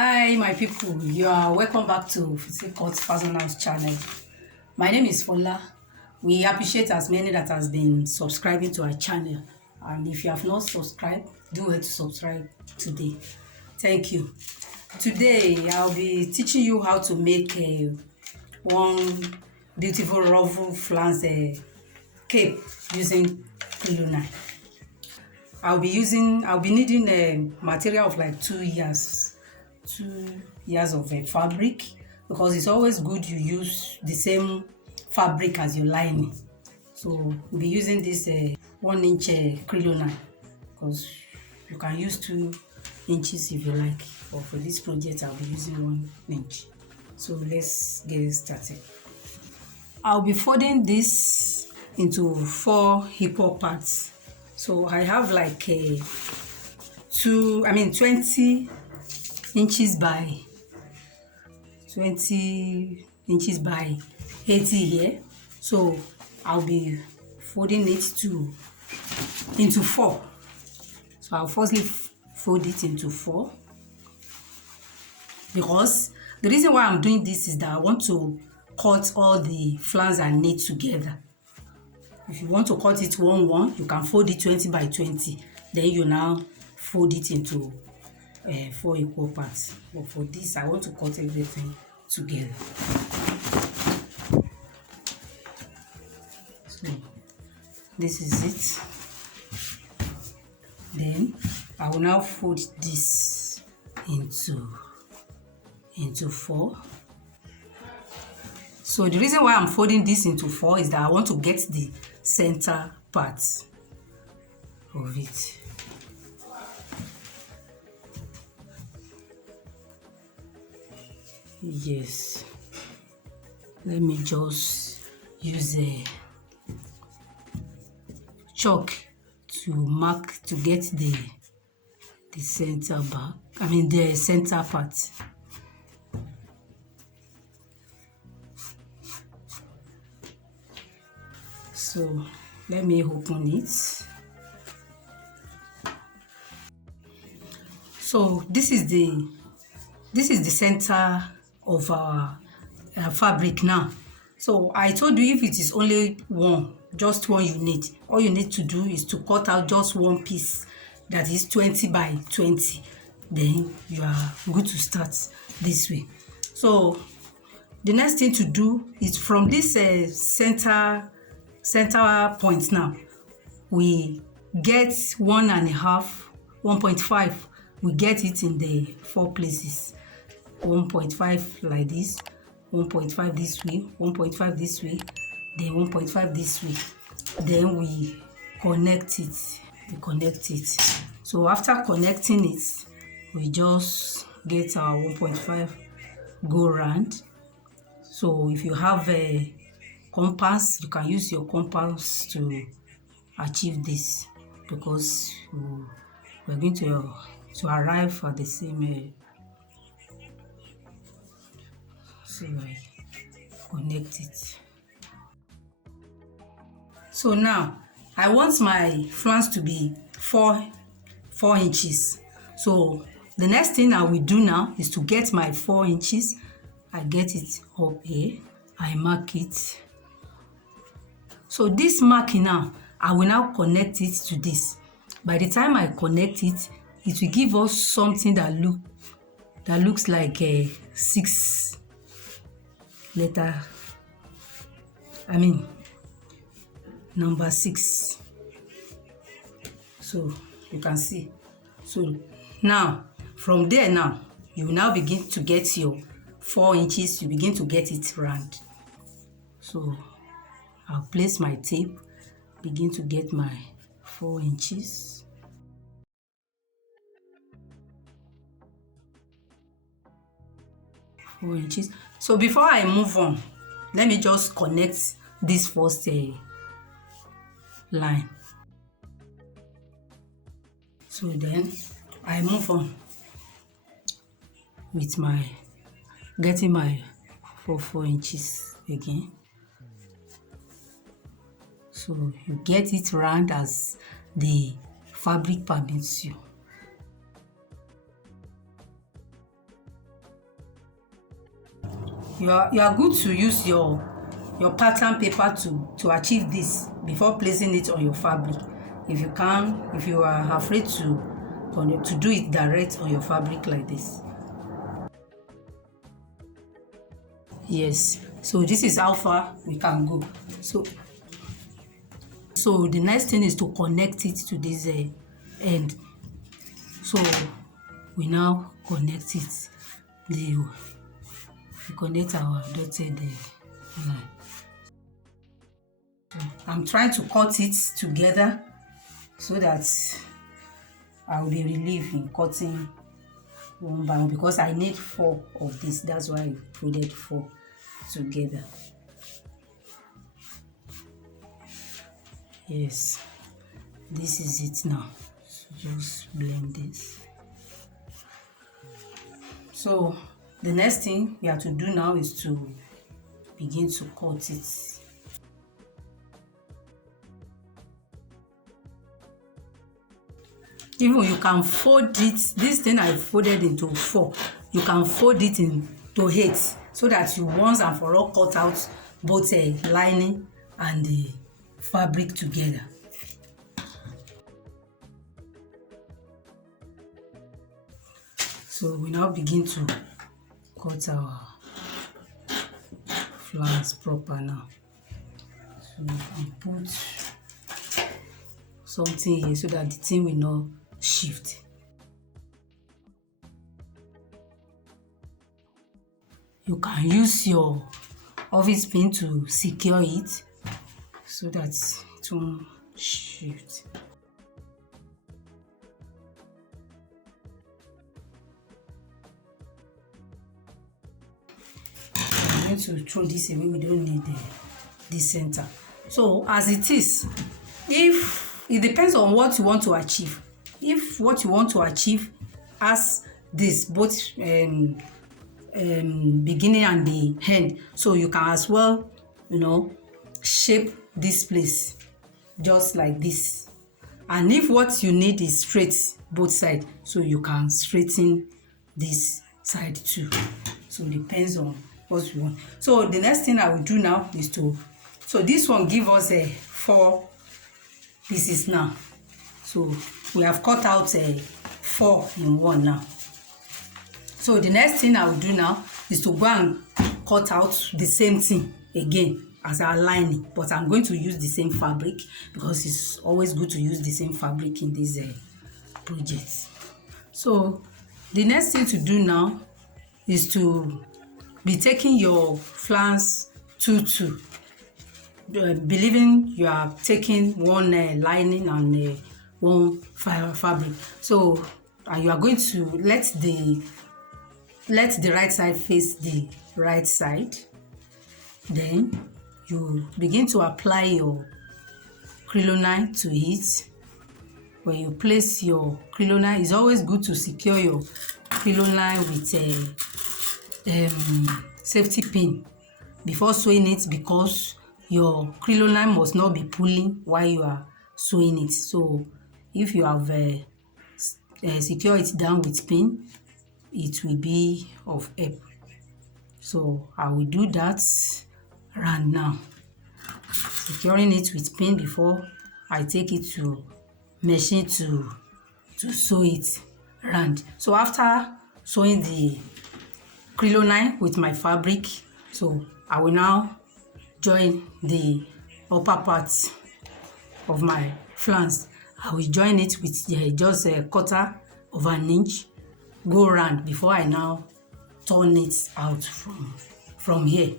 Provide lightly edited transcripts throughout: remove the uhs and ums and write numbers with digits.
Hi my people, you are welcome back to Physique Personal channel. My name is Fola. We appreciate as many that has been subscribing to our channel, and if you have not subscribed, do it to subscribe today. Thank you. Today I'll be teaching you how to make one beautiful Ruffle Flounce cape using Crinoline. I'll be needing a material of like 2 years of fabric, because it's always good you use the same fabric as your lining. So we'll be using this 1 inch Crinoline, because you can use 2 inches if you like, but for this project I'll be using 1 inch. So let's get started. I'll be folding this into 4 equal parts. So I have like 20 inches by 20 inches by 80 here. So I'll be folding it into 4. So I'll firstly fold it into 4, because the reason why I'm doing this is that I want to cut all the flounce I need together. If you want to cut it 1-1, you can fold it 20 by 20. Then you now fold it into 4 equal parts. But for this, I want to cut everything together. So this is it. Then I will now fold this into 4. So the reason why I'm folding this into 4 is that I want to get the center part of it. Yes. Let me just use a chalk to mark to get the center back. The center part. So let me open it. So this is the center of our fabric now. So I told you, if it is only just one you need, all you need to do is to cut out just one piece that is 20 by 20. Then you are good to start this way. So the next thing to do is, from this center point now, we get 1.5. We get it in the 4 places. 1.5 like this, 1.5 this way, 1.5 this way, then 1.5 this way. Then we connect it. So after connecting it, we just get our 1.5 go round. So if you have a compass, you can use your compass to achieve this, because we're going to arrive at the same. So I connect it. So now I want my flounce to be 4 inches. So the next thing I will do now is to get my 4 inches. I get it up here. I mark it. So this marking now, I will now connect it to this. By the time I connect it, it will give us something that looks like a 6 letter. Number 6. So you can see. So now from there, now you will now begin to get your 4 inches. You begin to get it round. So I'll place my tape, begin to get my 4 inches. So before I move on, let me just connect this first line. So then I move on with getting my 4 inches again. So you get it round as the fabric permits you. you are good to use your pattern paper to achieve this before placing it on your fabric. If you are afraid to do it direct on your fabric like this. Yes, so this is how far we can go. So the next thing is to connect it to this end. So we now connect it. We connect our dotted line. So I'm trying to cut it together so that I will be relieved in cutting one by one, because I need 4 of this. That's why I put it 4 together. Yes, this is it now. So just blend this. So the next thing we have to do now is to begin to cut it. Even you can fold it. This thing I folded into 4. You can fold it into 8 so that you once and for all cut out both lining and the fabric together. So we now begin to cut our flounce proper now. So we can put something here so that the thing will not shift. You can use your office pin to secure it so that it won't shift. I'm going to throw this away. We don't need the center. So as it is, if it depends on what you want to achieve. If what you want to achieve has this both beginning and the end, so you can as well, shape this place just like this. And if what you need is straight both sides, so you can straighten this side too. So it depends on what you want. So the next thing I will do now is so this one give us 4 pieces now. So we have cut out 4 in one now. So the next thing I will do now is to go and cut out the same thing again as our lining, but I'm going to use the same fabric because it's always good to use the same fabric in these projects. So the next thing to do now is to be taking your flounce 2-2, believing you are taking one lining and one fabric. So you are going to let the right side face the right side. Then you begin to apply your crinoline to it. When you place your crinoline, it's always good to secure your crinoline with a safety pin before sewing it, because your crinoline must not be pulling while you are sewing it. So if you have secure it down with pin, it will be of help. So I will do that round now, securing it with pin before I take it to machine to sew it round. So after sewing the crinoline with my fabric, so I will now join the upper part of my flounce. I will join it with just a 1/4 of an inch, go round before I now turn it out from here.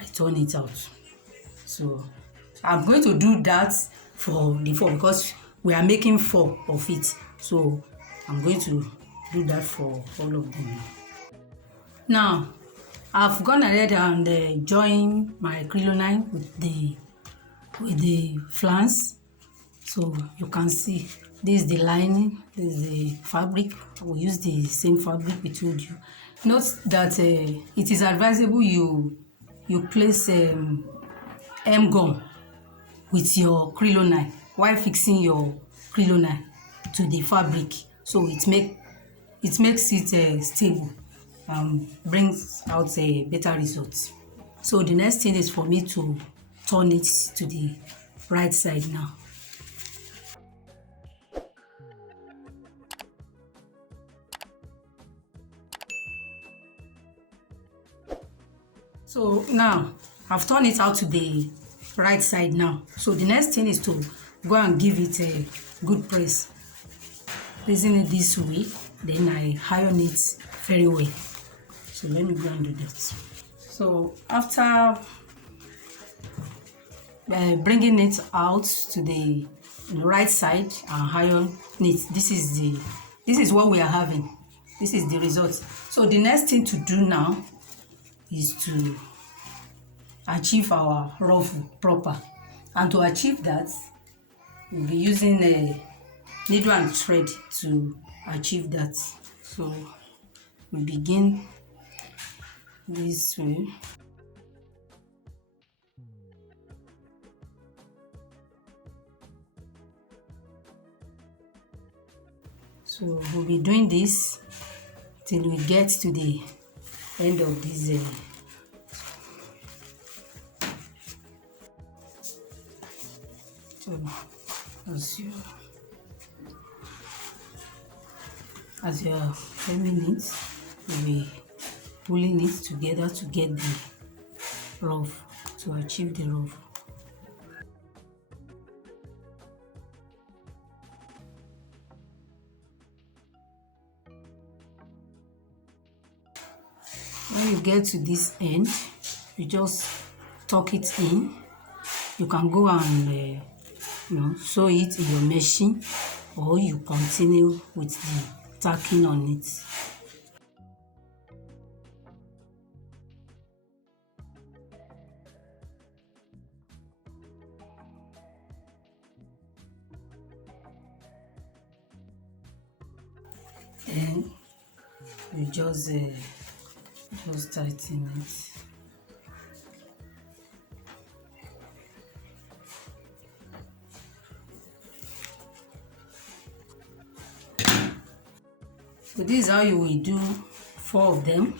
I turn it out. So I'm going to do that for the 4 because we are making 4 of it. So I'm going to do that for all of them. Now I've gone ahead and joined my crinoline with the flounce. So you can see this is the lining, this is the fabric. We use the same fabric we told you. Note that it is advisable you place M gum with your crinoline while fixing your crinoline to the fabric, so it makes it stable. brings out a better result. So the next thing is for me to turn it to the right side now. So now I've turned it out to the right side now. So the next thing is to go and give it a good press. Placing it this way, then I iron it very well. So let me go and do that. So after bringing it out to the right side and iron it, this is what we are having. This is the result. So the next thing to do now is to achieve our ruffle proper, and to achieve that we'll be using a needle and thread to achieve that. So we begin this way. So we'll be doing this till we get to the end of this so as you're hemming it, we'll be pulling it together to get the ruff, to achieve the ruff. When you get to this end, you just tuck it in. You can go and sew it in your machine, or you continue with the tacking on it. Then you just tighten it. So this is how you will do 4 of them.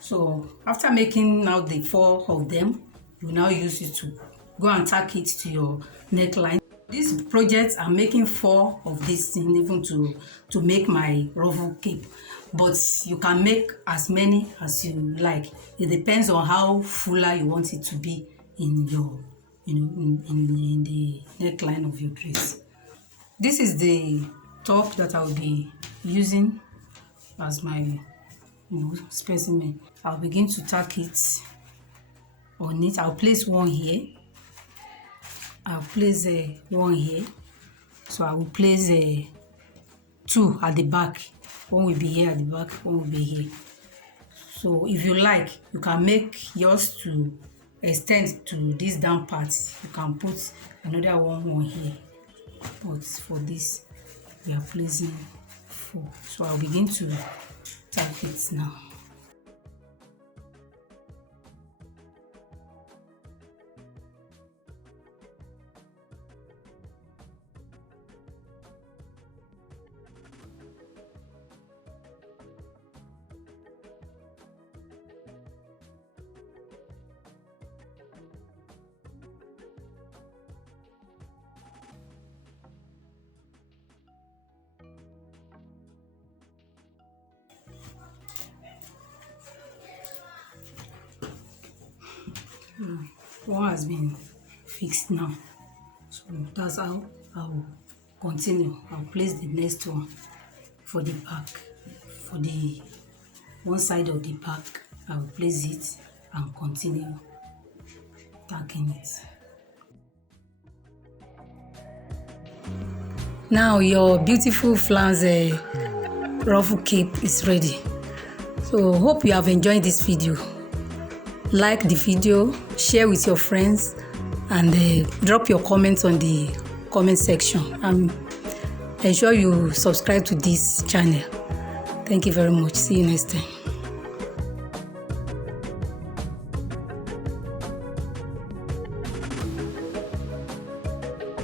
So after making now the 4 of them, you now use it to go and tack it to your neckline. This project, I'm making 4 of this thing, even to make my ruffle cape. But you can make as many as you like. It depends on how fuller you want it to be in your, in the neckline of your dress. This is the top that I'll be using as my specimen. I'll begin to tack it on it. I'll place one here. I'll place one here. So I will place 2 at the back. One will be here at the back, one will be here. So if you like, you can make yours to extend to this down part. You can put another one here. But for this, we are placing 4. So I'll begin to tack it now. One has been fixed now, so that's how I will continue. I'll place the next one for the back. For the one side of the back, I will place it and continue tacking it. Now your beautiful flounce ruffle cape is ready. So hope you have enjoyed this video. Like the video, share with your friends, and drop your comments on the comment section. And ensure you subscribe to this channel. Thank you very much. See you next time.